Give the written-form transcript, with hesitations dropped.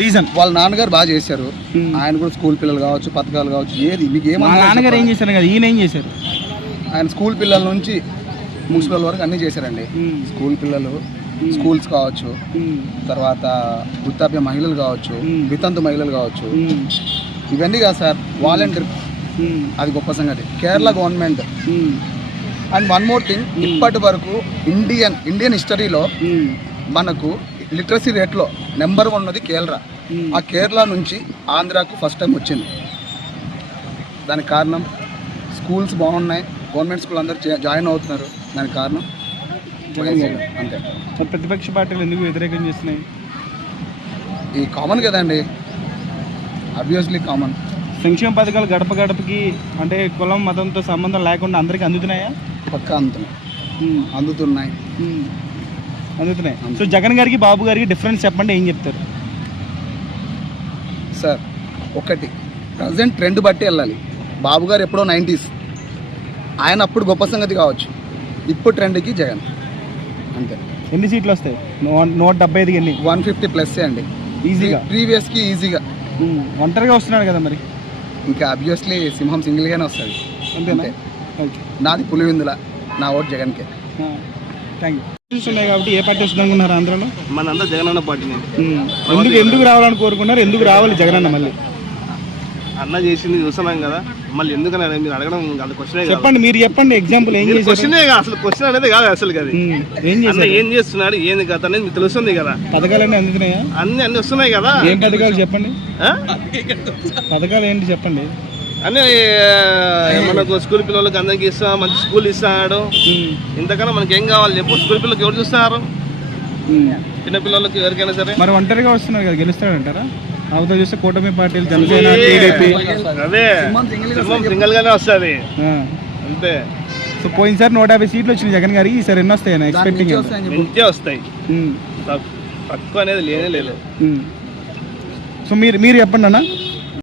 Reason వాళ్ళ నాన్నగారు బాగా చేశారు. ఆయన కూడా స్కూల్ పిల్లలు కావచ్చు, పథకాలు కావచ్చు, ఏది మీకు మా నాన్నగారు ఏం చేశారు కదా, ఈయన ఏం చేశారు? ఆయన స్కూల్ పిల్లల నుంచి మున్సిపల్ వరకు అన్నీ చేశారండి. స్కూల్ పిల్లలు, స్కూల్స్ కావచ్చు, తర్వాత వృద్ధాప్య మహిళలు కావచ్చు, వితంతు మహిళలు కావచ్చు, ఇవన్నీ కాదు సార్, వాలంటీర్, అది గొప్ప సంగతి. Kerala government. And one more thing, ఇప్పటి వరకు ఇండియన్ హిస్టరీలో మనకు లిటరసీ రేట్లో నెంబర్ 1 ఉన్నది కేరళ. ఆ కేరళ నుంచి ఆంధ్రాకు ఫస్ట్ టైం వచ్చింది. దానికి కారణం స్కూల్స్ బాగున్నాయి, గవర్నమెంట్ స్కూల్ అందరూ జాయిన్ అవుతున్నారు. దానికి కారణం అంతే. ప్రతిపక్ష పార్టీలు ఎందుకు వ్యతిరేకం చేస్తున్నాయి? ఈ కామన్ కదండి, అబ్వియస్లీ కామన్. సంక్షేమ పథకాలు గడప గడపకి అంటే కులం మతంతో సంబంధం లేకుండా అందరికీ అందుతున్నాయా? పక్కా అందుతున్నాయి. సో జగన్ గారికి బాబు గారికి డిఫరెన్స్ చెప్పండి, ఏం చెప్తారు సార్? ఒకటి, ప్రజెంట్ ట్రెండ్ బట్టి వెళ్ళాలి. బాబు గారు ఎప్పుడో 90s, ఆయన అప్పుడు గొప్ప సంగతి కావచ్చు. ఇప్పుడు ట్రెండ్కి జగన్ అంతే. ఎన్ని సీట్లు వస్తాయి? 175కి ఎన్ని? 150+ అండి, ఈజీగా. ప్రీవియస్కి ఈజీగా. ఒంటరిగా వస్తున్నాడు కదా మరి. ఇంకా అబ్వియస్లీ సింహం సింగిల్గానే వస్తుంది. అంతేనా? ఓకే. నాది పులివిందుల, నా ఓటు జగన్కే. Thank you. ఉన్నాయి కాబట్టి ఏ పార్టీ వస్తుంది అనుకున్నారు ఆంధ్రాలో? మనంతా జగనన్న పార్టీని. ఎందుకు రావాలని కోరుకున్నారు? ఎందుకు రావాలి జగనన్న? మళ్ళీ అన్న చేసింది చూస్తున్నాం కదా, మళ్ళీ ఎందుకని మీరు అడగడం క్వశ్చన్ చెప్పండి, మీరు చెప్పండి ఎగ్జాంపుల్. ఏం చేశారు? క్వశ్చన్ అసలు క్వశ్చన్ అనేది కాదు అసలు. అది ఏం చేస్తున్నాడు, ఏంది కథ అనేది మీకు తెలుస్తుంది కదా. పథకాలన్నీ అందుతున్నాయా? అన్ని వస్తున్నాయి కదా. ఏం పథకాలు చెప్పండి, పథకాలు ఏంటి చెప్పండి. అన్నీ మనకు స్కూల్ పిల్లలకి అందరికి ఇస్తా, మంచి స్కూల్ ఇస్తాడు. ఇంతకన్నా మనకి ఏం కావాలి చెప్పు? స్కూల్ పిల్లలకి ఎవరు చూస్తున్నారు? చిన్న పిల్లలకి ఎవరికైనా సరే. మరి ఒంటరిగా వస్తున్నారు కదా, గెలుస్తాడంటారా? అవతల చూస్తే కూటమి పార్టీలు, జనసేన, టీడీపీ, అదే సింగిల్ గానే వస్తుంది అంతే. సో పోయినసారి 150 సీట్లు వచ్చినాయి జగన్ గారికి, ఈసారి ఎన్ని వస్తాయి? ఎక్స్పెక్టింగ్ మంచిగా వస్తాయి, తక్కువ అనేది లేనే లేదు. సో మీరు చెప్పండి అన్న.